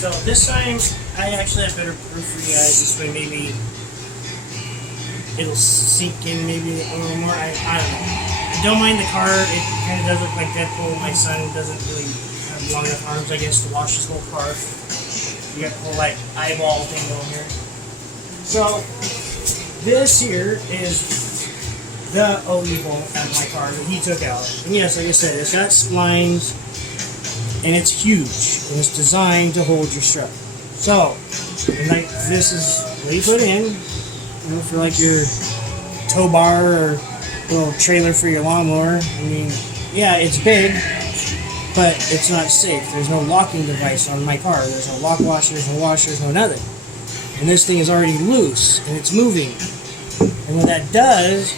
So this time, I actually have better proof for you guys. This way, maybe it'll sink in maybe a little more. I don't know. I don't mind the car. It kind of does look like Deadpool. My son doesn't really have long enough arms, I guess, to wash his whole car. You got the whole like eyeball thing going here. So this here is the OE bolt out of my car that he took out. And yes, like I said, it's got splines and it's huge and it's designed to hold your strut. So, and like this is what you put in, you know, for like your tow bar or little trailer for your lawnmower. I mean, yeah, it's big, but it's not safe. There's no locking device on my car. There's no lock washer, there's no washers, no nothing. And this thing is already loose and it's moving. And what that does,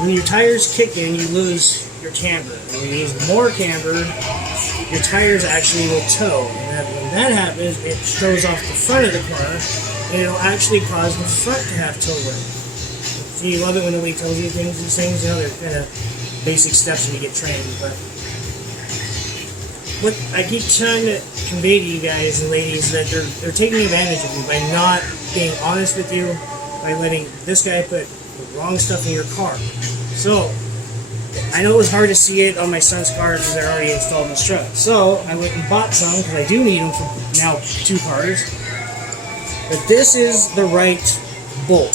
when your tires kick in, you lose your camber. And when you lose more camber, your tires actually will tow. And when that happens, it throws off the front of the car, and it'll actually cause the front to have tow wear. So you love it when nobody tells you these things. You know, they're kind of basic steps when you get trained. But what I keep trying to convey to you guys and ladies that they're taking advantage of you by not being honest with you, by letting this guy put the wrong stuff in your car. So I know it was hard to see it on my son's car because they're already installed in the strut. So I went and bought some because I do need them for now 2 cars. But this is the right bolt.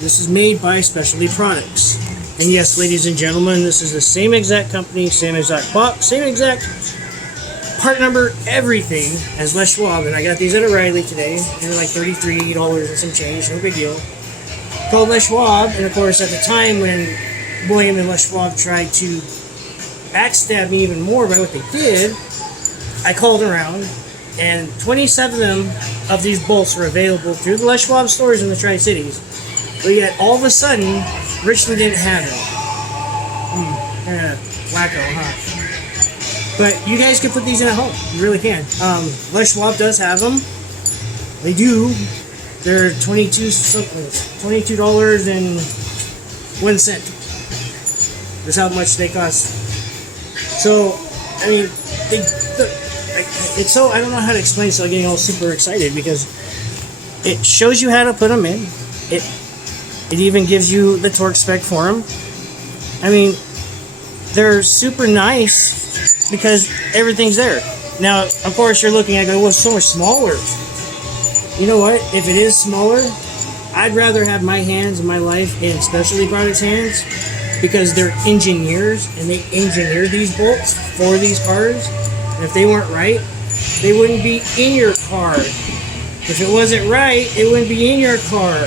This is made by Specialty Products. And yes, ladies and gentlemen, this is the same exact company, same exact box, same exact part number, everything as Les Schwab. And I got these at O'Reilly today. They're like $33 and some change, no big deal. Called Les Schwab, and of course at the time when William and Les Schwab tried to backstab me even more by what they did, I called around, and 27 of these bolts were available through the Les Schwab stores in the Tri-Cities, but yet all of a sudden, Richland didn't have them. Kind of wacko, huh? But you guys can put these in at home. You really can. Les Schwab does have them. They do. They're $22.01. That's how much they cost. So, I mean, it's so, I don't know how to explain it, so I'm getting all super excited because it shows you how to put them in. It even gives you the torque spec for them. I mean, they're super nice because everything's there. Now, of course, you're looking at it, well, it's so much smaller. You know what? If it is smaller, I'd rather have my hands and my life in Specialty Products hands because they're engineers and they engineer these bolts for these cars. And if they weren't right, they wouldn't be in your car. If it wasn't right, it wouldn't be in your car.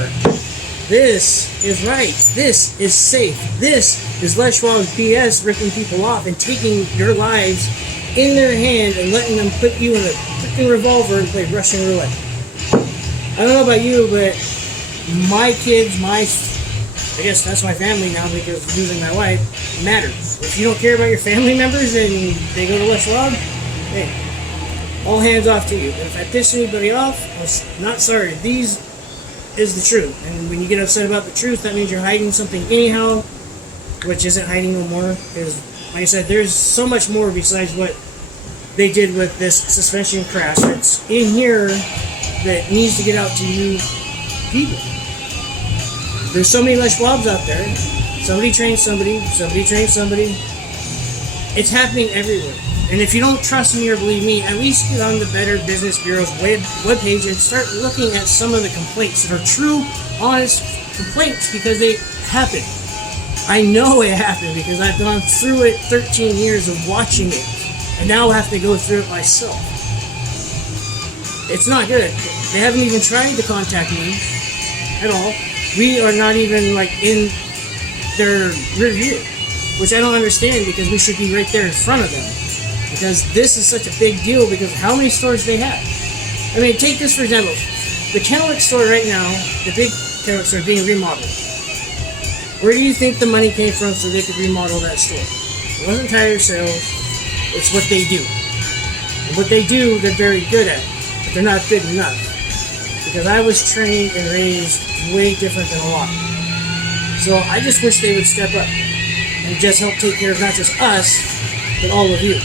This is right. This is safe. This is Les Schwab's BS ripping people off and taking your lives in their hand and letting them put you in a freaking revolver and play Russian roulette. I don't know about you, but my kids, I guess that's my family now because losing my wife matters. If you don't care about your family members and they go to Les Schwab, hey, all hands off to you. And if I piss anybody off, I'm not sorry. These is the truth. And when you get upset about the truth, that means you're hiding something anyhow, which isn't hiding no more. Because, like I said, there's so much more besides what they did with this suspension crash that's in here that needs to get out to you people. There's so many Les Schwabs out there. Somebody trains somebody. Somebody trains somebody. It's happening everywhere. And if you don't trust me or believe me, at least get on the Better Business Bureau's webpage and start looking at some of the complaints that are true, honest complaints because they happen. I know it happened because I've gone through it 13 years of watching it. And now I have to go through it myself. It's not good. They haven't even tried to contact me at all. We are not even like in their review, which I don't understand because we should be right there in front of them. Because this is such a big deal because how many stores they have. I mean, take this for example. The Kennewick store right now, the big Kennewick store being remodeled. Where do you think the money came from so they could remodel that store? It wasn't tire sales, it's what they do. And what they do, they're very good at, but they're not good enough. Because I was trained and raised way different than a lot. So I just wish they would step up and just help take care of not just us, but all of you.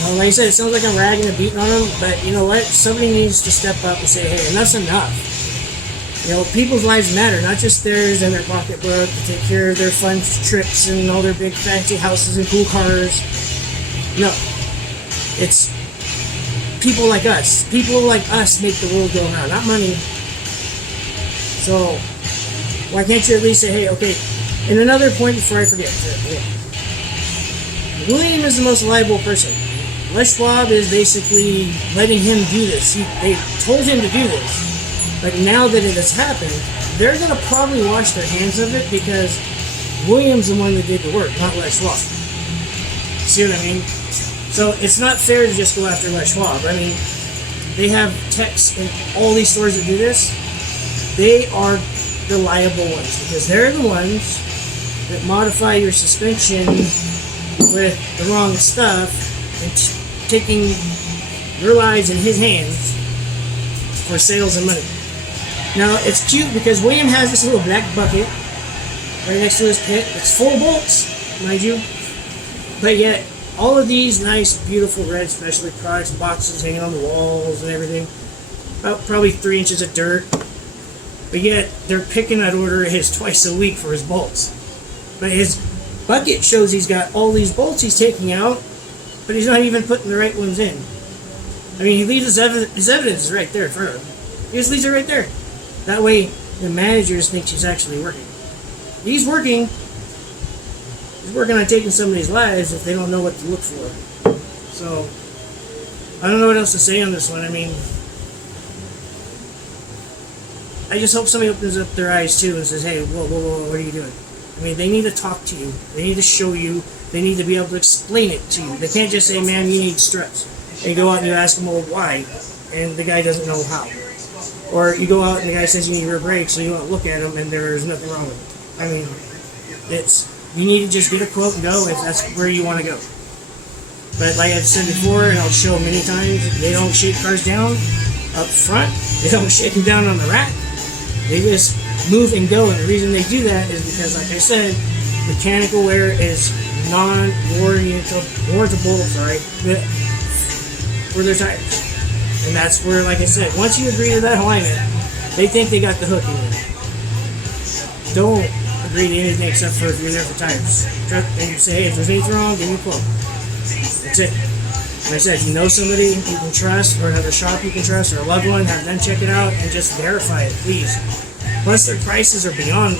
Well, like I said, it sounds like I'm ragging and beating on them, but you know what? Somebody needs to step up and say, hey, enough's enough. You know, people's lives matter, not just theirs and their pocketbook to take care of their fun trips and all their big fancy houses and cool cars. No. It's people like us. People like us make the world go around, not money. So, why can't you at least say, hey, okay, and another point before I forget. William is the most liable person. Les Schwab is basically letting him do this. They told him to do this. But now that it has happened, they're going to probably wash their hands of it because William's the one that did the work, not Les Schwab. See what I mean? So it's not fair to just go after Les Schwab. I mean, they have techs in all these stores that do this. They are the liable ones because they're the ones that modify your suspension with the wrong stuff and taking your lives in his hands for sales and money. Now, it's cute because William has this little black bucket right next to his pit. It's full of bolts, mind you. But yet, all of these nice, beautiful red specialty products, boxes hanging on the walls and everything. About probably 3 inches of dirt. But yet, they're picking that order of his twice a week for his bolts. But his bucket shows he's got all these bolts he's taking out, but he's not even putting the right ones in. I mean, he leaves his evidence is right there in front of him. He just leaves it right there. That way, the managers think he's actually working. He's working. He's working on taking somebody's lives if they don't know what to look for. So, I don't know what else to say on this one. I mean, I just hope somebody opens up their eyes too and says, hey, whoa, what are you doing? I mean, they need to talk to you. They need to show you. They need to be able to explain it to you. They can't just say, man, you need struts. And you go out and you ask them, well, why? And the guy doesn't know how. Or you go out and the guy says you need rear brakes, so you want to look at them and there's nothing wrong with it. I mean, you need to just get a quote and go if that's where you want to go. But like I've said before, and I'll show many times, they don't shake cars down up front. They don't shake them down on the rack. They just move and go. And the reason they do that is because, like I said, mechanical wear is non-warrantable, for their tires. And that's where, like I said, once you agree to that alignment, they think they got the hook in you. Don't agree to anything except for if you're there for tires. And you say, hey, if there's anything wrong, give me a quote. That's it. Like I said, if you know somebody you can trust, or another shop you can trust, or a loved one, have them check it out and just verify it, please. Plus, their prices are beyond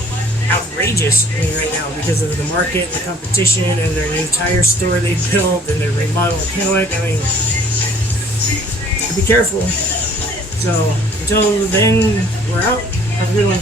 outrageous right now because of the market, the competition, and their new tire store they built, and their remodeled Kennewick. I mean, be careful. So, until then, we're out. Have a good one.